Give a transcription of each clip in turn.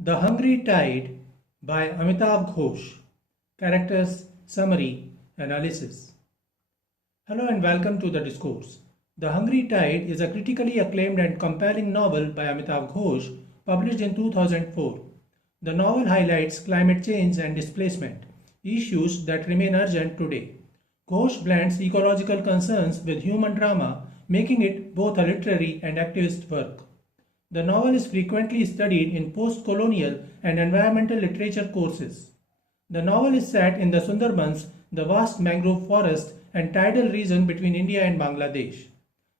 The Hungry Tide by Amitav Ghosh. Characters, Summary, Analysis. Hello and welcome to the discourse. The Hungry Tide is a critically acclaimed and compelling novel by Amitav Ghosh published in 2004. The novel highlights climate change and displacement, issues that remain urgent today. Ghosh blends ecological concerns with human drama, making it both a literary and activist work. The novel is frequently studied in postcolonial and environmental literature courses. The novel is set in the Sundarbans, the vast mangrove forest and tidal region between India and Bangladesh.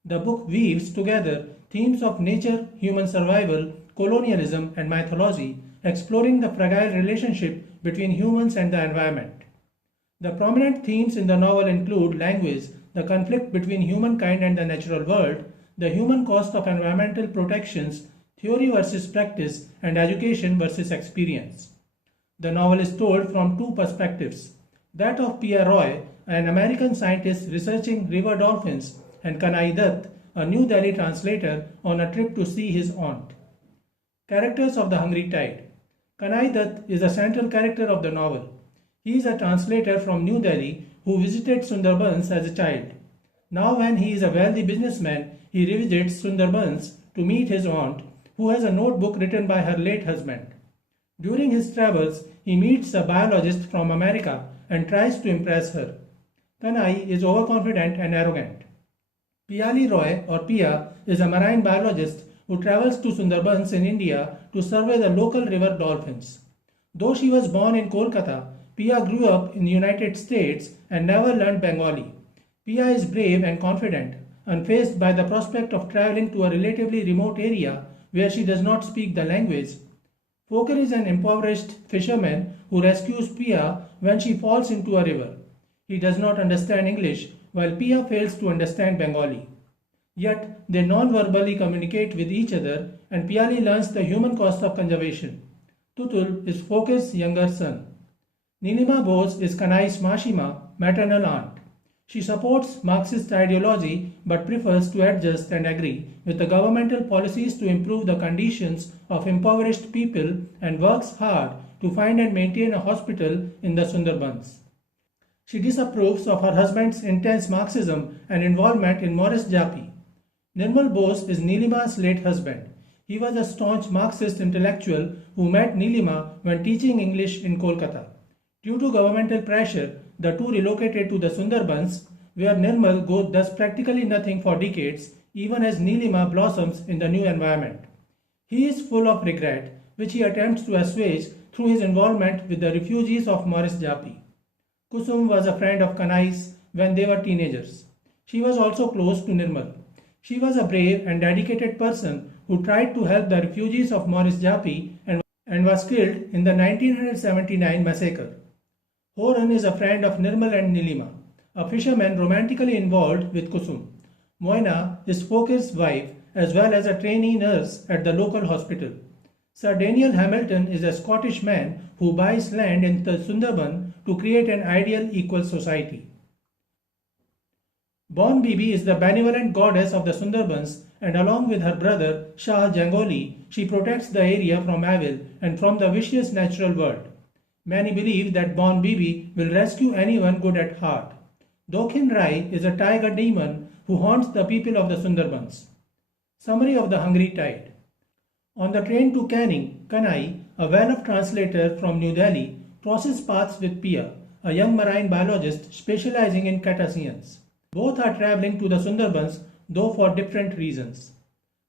The book weaves together themes of nature, human survival, colonialism, and mythology, exploring the fragile relationship between humans and the environment. The prominent themes in the novel include language, the conflict between humankind and the natural world, the human cost of environmental protections, theory versus practice, and education versus experience. The novel is told from two perspectives, that of Piya Roy, an American scientist researching river dolphins, and Kanai Dutt, a New Delhi translator on a trip to see his aunt. Characters of The Hungry Tide. Kanai Dutt is a central character of the novel. He is a translator from New Delhi who visited Sundarbans as a child. Now when he is a wealthy businessman, he revisits Sundarbans to meet his aunt, who has a notebook written by her late husband. During his travels, he meets a biologist from America and tries to impress her. Kanai is overconfident and arrogant. Piya Roy or Piya is a marine biologist who travels to Sundarbans in India to survey the local river dolphins. Though she was born in Kolkata, Piya grew up in the United States and never learned Bengali. Piya is brave and confident, unfazed by the prospect of traveling to a relatively remote area where she does not speak the language. Foker is an impoverished fisherman who rescues Piya when she falls into a river. He does not understand English, while Piya fails to understand Bengali. Yet they non-verbally communicate with each other, and Piyali learns the human cost of conservation. Tutul is Foker's younger son. Nilima Bose is Kanai's Mashima, maternal aunt. She supports Marxist ideology but prefers to adjust and agree with the governmental policies to improve the conditions of impoverished people and works hard to find and maintain a hospital in the Sundarbans. She disapproves of her husband's intense Marxism and involvement in Morichjhapi. Nirmal Bose is Nilima's late husband. He was a staunch Marxist intellectual who met Nilima when teaching English in Kolkata. Due to governmental pressure, the two relocated to the Sundarbans, where Nirmal does practically nothing for decades, even as Nilima blossoms in the new environment. He is full of regret, which he attempts to assuage through his involvement with the refugees of Morichjhapi. Kusum was a friend of Kanai's when they were teenagers. She was also close to Nirmal. She was a brave and dedicated person who tried to help the refugees of Morichjhapi and was killed in the 1979 massacre. Horan is a friend of Nirmal and Nilima, a fisherman romantically involved with Kusum. Moina is Foker's wife as well as a trainee nurse at the local hospital. Sir Daniel Hamilton is a Scottish man who buys land in the Sundarban to create an ideal equal society. Bon Bibi is the benevolent goddess of the Sundarbans, and along with her brother Shah Jangoli, she protects the area from evil and from the vicious natural world. Many believe that Bon Bibi will rescue anyone good at heart. Dokhin Rai is a tiger demon who haunts the people of the Sundarbans. Summary of The Hungry Tide. On the train to Canning, Kanai, a well-off translator from New Delhi, crosses paths with Piya, a young marine biologist specializing in cetaceans. Both are traveling to the Sundarbans, though for different reasons.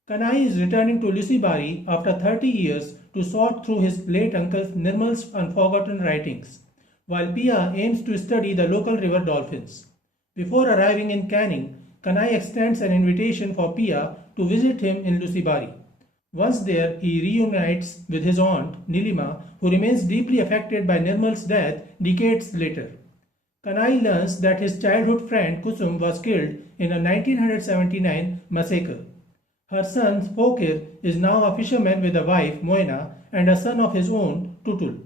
Kanai is returning to Lusibari after 30 years to sort through his late uncle Nirmal's unforgotten writings, while Piya aims to study the local river dolphins. Before arriving in Canning, Kanai extends an invitation for Piya to visit him in Lusibari. Once there, he reunites with his aunt, Nilima, who remains deeply affected by Nirmal's death decades later. Kanai learns that his childhood friend Kusum was killed in a 1979 massacre. Her son Foker is now a fisherman with a wife, Moina, and a son of his own, Tutul.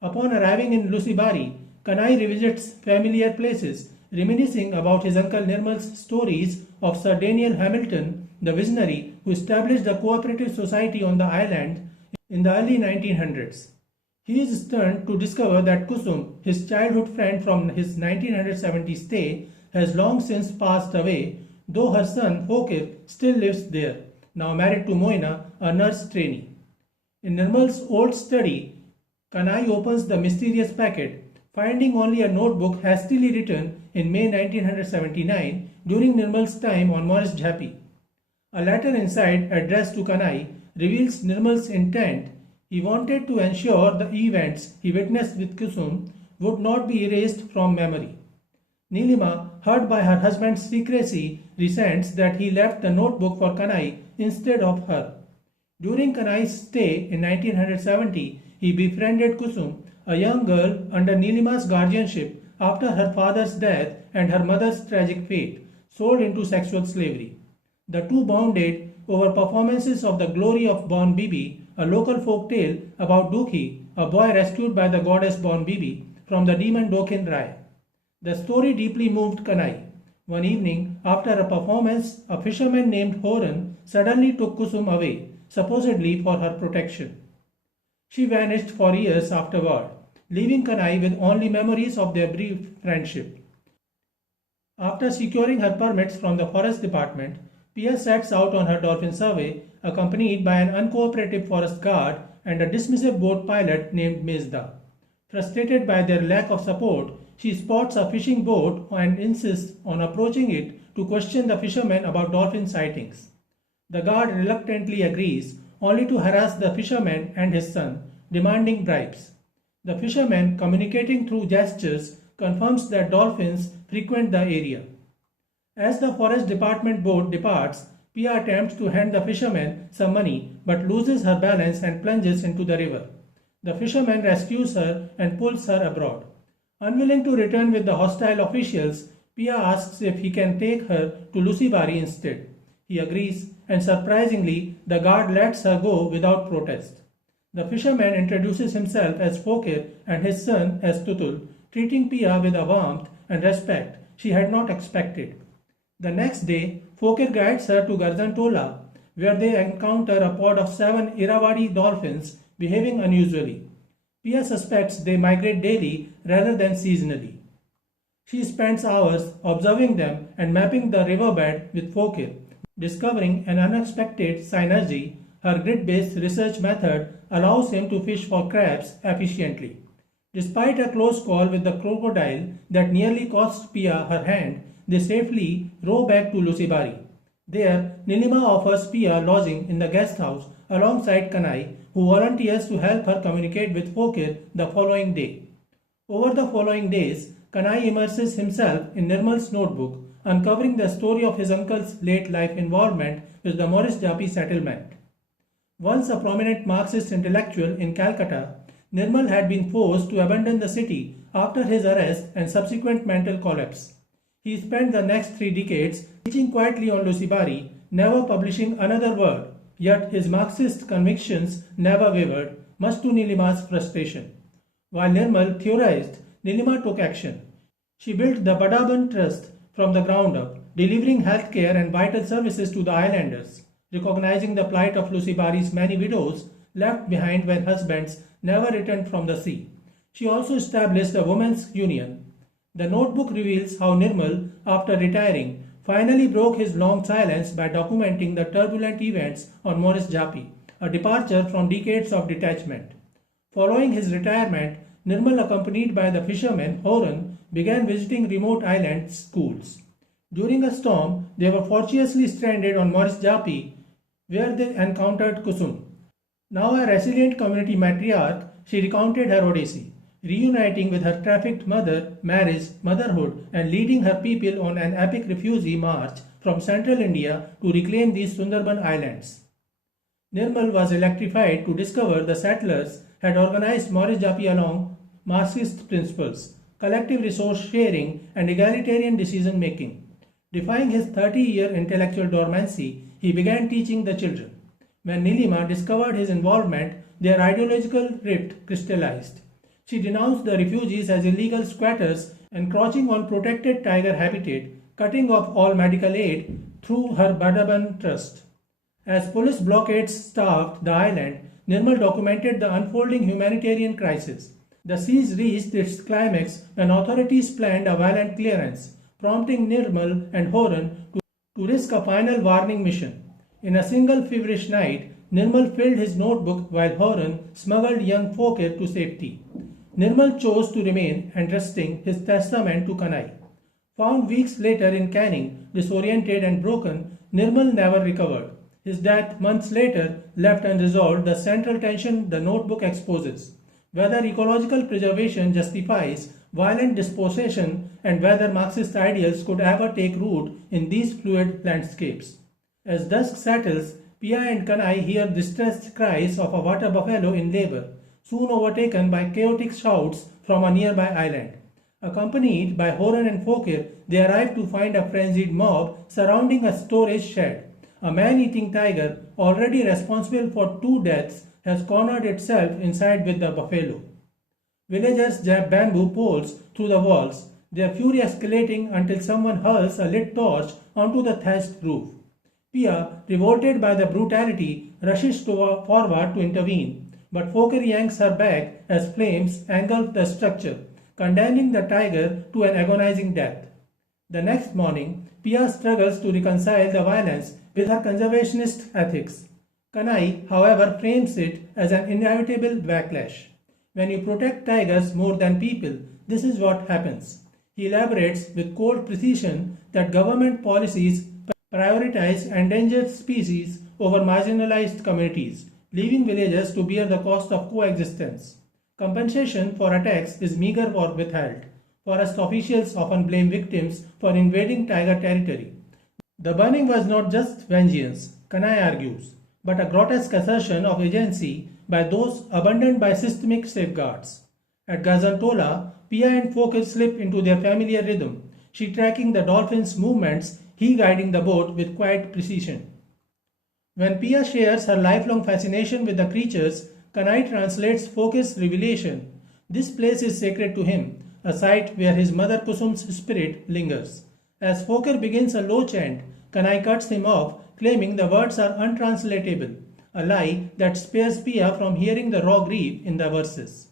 Upon arriving in Lusibari, Kanai revisits familiar places, reminiscing about his uncle Nirmal's stories of Sir Daniel Hamilton, the visionary who established the cooperative society on the island in the early 1900s. He is stunned to discover that Kusum, his childhood friend from his 1970 stay, has long since passed away, though her son Fokir still lives there, now married to Moina, a nurse trainee. In Nirmal's old study, Kanai opens the mysterious packet, finding only a notebook hastily written in May 1979 during Nirmal's time on Morichjhapi. A letter inside, addressed to Kanai, reveals Nirmal's intent. He wanted to ensure the events he witnessed with Kusum would not be erased from memory. Nilima, hurt by her husband's secrecy, resents that he left the notebook for Kanai instead of her. During Kanai's stay in 1970, he befriended Kusum, a young girl under Nilima's guardianship after her father's death and her mother's tragic fate, sold into sexual slavery. The two bonded over performances of the Glory of Born Bibi, a local folk tale about Dukhi, a boy rescued by the goddess Born Bibi from the demon Dokhin Rai. The story deeply moved Kanai. One evening, after a performance, a fisherman named Horan suddenly took Kusum away, supposedly for her protection. She vanished for years afterward, leaving Kanai with only memories of their brief friendship. After securing her permits from the forest department, Piya sets out on her dolphin survey, accompanied by an uncooperative forest guard and a dismissive boat pilot named Mezda. Frustrated by their lack of support, she spots a fishing boat and insists on approaching it to question the fishermen about dolphin sightings. The guard reluctantly agrees, only to harass the fisherman and his son, demanding bribes. The fisherman, communicating through gestures, confirms that dolphins frequent the area. As the forest department boat departs, Piya attempts to hand the fisherman some money but loses her balance and plunges into the river. The fisherman rescues her and pulls her abroad. Unwilling to return with the hostile officials, Piya asks if he can take her to Lusibari instead. He agrees, and surprisingly, the guard lets her go without protest. The fisherman introduces himself as Fokir and his son as Tutul, treating Piya with a warmth and respect she had not expected. The next day, Fokir guides her to Garzantola, where they encounter a pod of 7 Irrawaddy dolphins behaving unusually. Piya suspects they migrate daily rather than seasonally. She spends hours observing them and mapping the riverbed with Fokir, discovering an unexpected synergy. Her grid-based research method allows him to fish for crabs efficiently. Despite a close call with the crocodile that nearly cost Piya her hand, they safely row back to Lusibari. There, Nilima offers Piya lodging in the guest house alongside Kanai, who volunteers to help her communicate with Fokir the following day. Over the following days, Kanai immerses himself in Nirmal's notebook, uncovering the story of his uncle's late life involvement with the Morichjhapi settlement. Once a prominent Marxist intellectual in Calcutta, Nirmal had been forced to abandon the city after his arrest and subsequent mental collapse. He spent the next 3 decades teaching quietly on Lusibari, never publishing another word, yet his Marxist convictions never wavered, much to Nilima's frustration. While Nirmal theorized, Nilima took action. She built the Badaban Trust from the ground up, delivering healthcare and vital services to the islanders, recognizing the plight of Lusibari's many widows left behind when husbands never returned from the sea. She also established a women's union. The notebook reveals how Nirmal, after retiring, finally broke his long silence by documenting the turbulent events on Morichjhapi, a departure from decades of detachment. Following his retirement, Nirmal, accompanied by the fisherman Horan, began visiting remote island schools. During a storm, they were fortuitously stranded on Morichjhapi, where they encountered Kusum. Now a resilient community matriarch, she recounted her odyssey, reuniting with her trafficked mother, marriage, motherhood, and leading her people on an epic refugee march from central India to reclaim these Sundarban islands. Nirmal was electrified to discover the settlers had organized Morichjhapi along Marxist principles, collective resource sharing, and egalitarian decision making. Defying his 30-year intellectual dormancy, he began teaching the children. When Nilima discovered his involvement, their ideological rift crystallized. She denounced the refugees as illegal squatters encroaching on protected tiger habitat, cutting off all medical aid through her Badaban Trust. As police blockades starved the island, Nirmal documented the unfolding humanitarian crisis. The siege reached its climax when authorities planned a violent clearance, prompting Nirmal and Horan to risk a final warning mission. In a single feverish night, Nirmal filled his notebook while Horan smuggled young Fokir to safety. Nirmal chose to remain, entrusting his testament to Kanai. Found weeks later in Canning, disoriented and broken, Nirmal never recovered. His death months later left unresolved the central tension the notebook exposes: whether ecological preservation justifies violent dispossession and whether Marxist ideals could ever take root in these fluid landscapes. As dusk settles, Piya and Kanai hear distressed cries of a water buffalo in labor, soon overtaken by chaotic shouts from a nearby island. Accompanied by Horan and Fokir, they arrive to find a frenzied mob surrounding a storage shed. A man-eating tiger, already responsible for 2 deaths, has cornered itself inside with the buffalo. Villagers jab bamboo poles through the walls, their fury escalating until someone hurls a lit torch onto the thatched roof. Piya, revolted by the brutality, rushes forward to intervene, but Fokir yanks her back as flames engulf the structure, condemning the tiger to an agonizing death. The next morning, Piya struggles to reconcile the violence with her conservationist ethics. Kanai, however, frames it as an inevitable backlash. When you protect tigers more than people, this is what happens. He elaborates with cold precision that government policies prioritize endangered species over marginalized communities, leaving villagers to bear the cost of coexistence. Compensation for attacks is meager or withheld. Forest officials often blame victims for invading tiger territory. The burning was not just vengeance, Kanai argues, but a grotesque assertion of agency by those abandoned by systemic safeguards. At Gazantola, Piya and Fokir slip into their familiar rhythm, she tracking the dolphin's movements, he guiding the boat with quiet precision. When Piya shares her lifelong fascination with the creatures, Kanai translates Fokir's revelation. This place is sacred to him, a site where his mother Kusum's spirit lingers. As Fokir begins a low chant, Kanai cuts him off, claiming the words are untranslatable, a lie that spares Piya from hearing the raw grief in the verses.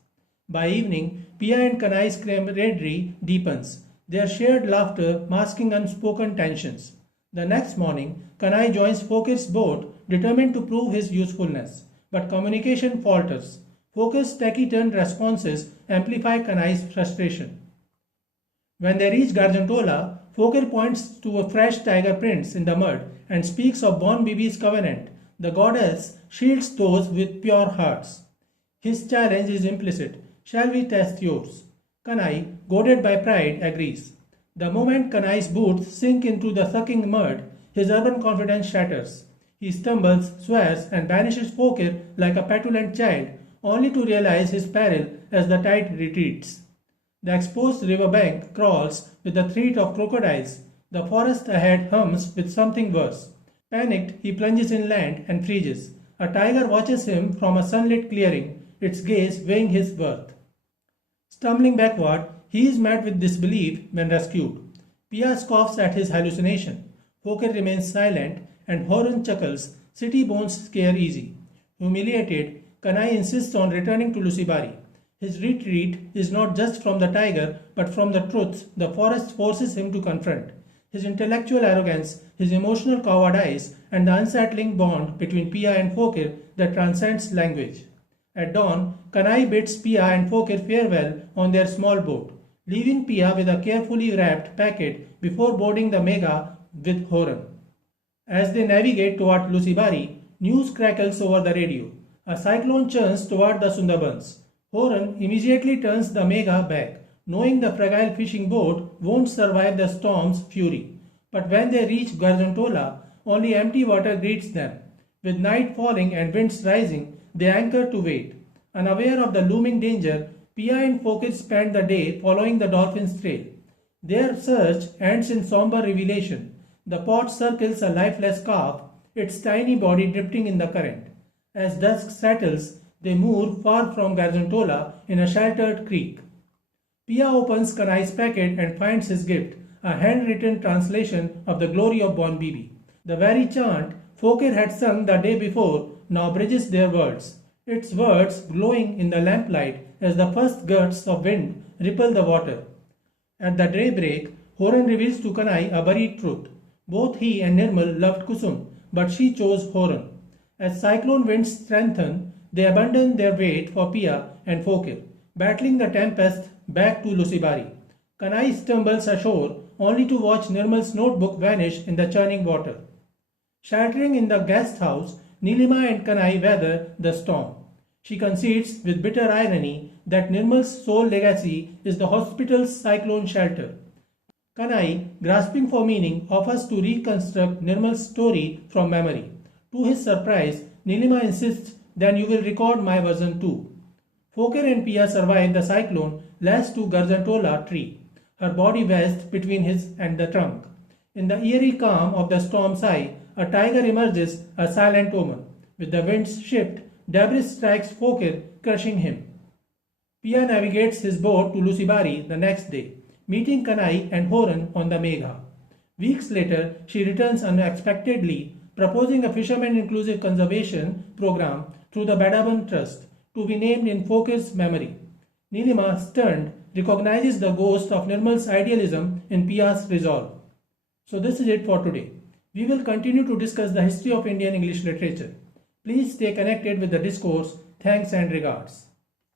By evening, Piya and Kanai's camaraderie deepens, their shared laughter masking unspoken tensions. The next morning, Kanai joins Fokir's boat, determined to prove his usefulness. But communication falters. Fokir's taciturn responses amplify Kanai's frustration. When they reach Garjantola, Fokir points to fresh tiger prints in the mud and speaks of Bon Bibi's covenant. The goddess shields those with pure hearts. His challenge is implicit. Shall we test yours? Kanai, goaded by pride, agrees. The moment Kanai's boots sink into the sucking mud, his urban confidence shatters. He stumbles, swears, and banishes Fokir like a petulant child, only to realize his peril as the tide retreats. The exposed riverbank crawls with the threat of crocodiles. The forest ahead hums with something worse. Panicked, he plunges inland and freezes. A tiger watches him from a sunlit clearing, its gaze weighing his worth. Stumbling backward, he is met with disbelief when rescued. Piya scoffs at his hallucination. Fokir remains silent, and Horan chuckles, city bones scare easy. Humiliated, Kanai insists on returning to Lusibari. His retreat is not just from the tiger, but from the truths the forest forces him to confront. His intellectual arrogance, his emotional cowardice, and the unsettling bond between Piya and Fokir that transcends language. At dawn, Kanai bids Piya and Fokir farewell on their small boat, leaving Piya with a carefully wrapped packet before boarding the Mega with Horan. As they navigate toward Lusibari, news crackles over the radio. A cyclone churns toward the Sundarbans. Horan immediately turns the Mega back, knowing the fragile fishing boat won't survive the storm's fury. But when they reach Garjantola, only empty water greets them. With night falling and winds rising, they anchor to wait. Unaware of the looming danger, Piya and Fokir spend the day following the dolphin's trail. Their search ends in somber revelation. The pod circles a lifeless calf, its tiny body drifting in the current. As dusk settles, they moor far from Garjantola in a sheltered creek. Piya opens Kanai's packet and finds his gift, a handwritten translation of the glory of Bon Bibi. The very chant Fokir had sung the day before now bridges their words. its words glowing in the lamplight as the first gusts of wind ripple the water. At the daybreak, Horan reveals to Kanai a buried truth. Both he and Nirmal loved Kusum, but she chose Horan. As cyclone winds strengthen, they abandon their wait for Piya and Fokir, battling the tempest back to Lusibari. Kanai stumbles ashore only to watch Nirmal's notebook vanish in the churning water. Sheltering in the guest house, Nilima and Kanai weather the storm. She concedes with bitter irony that Nirmal's sole legacy is the hospital's cyclone shelter. Kanai, grasping for meaning, offers to reconstruct Nirmal's story from memory. To his surprise, Nilima insists, "Then you will record my version too." Fokir and Piya survive the cyclone lashed to Gargantola tree, her body wedged between his and the trunk. In the eerie calm of the storm's eye, a tiger emerges, a silent omen. With the winds shift, debris strikes Fokir, crushing him. Piya navigates his boat to Lusibari the next day, meeting Kanai and Horan on the Megha. Weeks later, she returns unexpectedly, proposing a fisherman-inclusive conservation program through the Badaban Trust, to be named in Fokir's memory. Nilima, stunned, recognizes the ghost of Nirmal's idealism in Piya's resolve. So this is it for today. We will continue to discuss the history of Indian English literature. Please stay connected with the discourse. Thanks and regards.